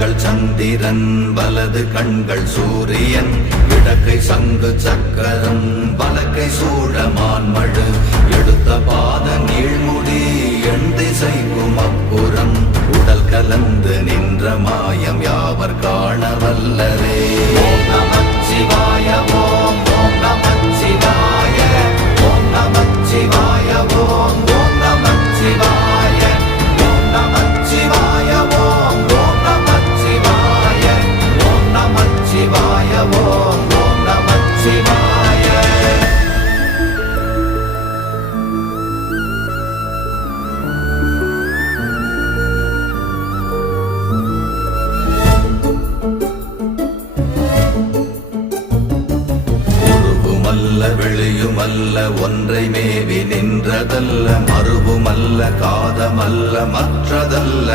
கண்கள் சந்திரன் வலது கண்கள் சூரியன் இடக்கை சங்கு சக்கரம் வலக்கை சூழமான்மழு எடுத்த பாத நீழ்முடி எண் திசைக்கும் அப்புறம் உடல் கலந்து நின்ற மாயம் யாவர் காண வல்லரே. ஓம் நமச்சிவாய ஓம் ஓம் நமச்சிவாய ஓம் நமச்சிவாய ஓம் ஓம் நமச்சிவாய ஓம் நமச்சிவாய ஓம் ஓம் நமச்சிவாய ஓம் நமச்சிவாய ஓம் ஓம் நமச்சிவாய. வெளியுமல்ல ஒன்றை மேவி நின்றதல்ல மறுவுமல்ல காதமல்ல மற்றதல்ல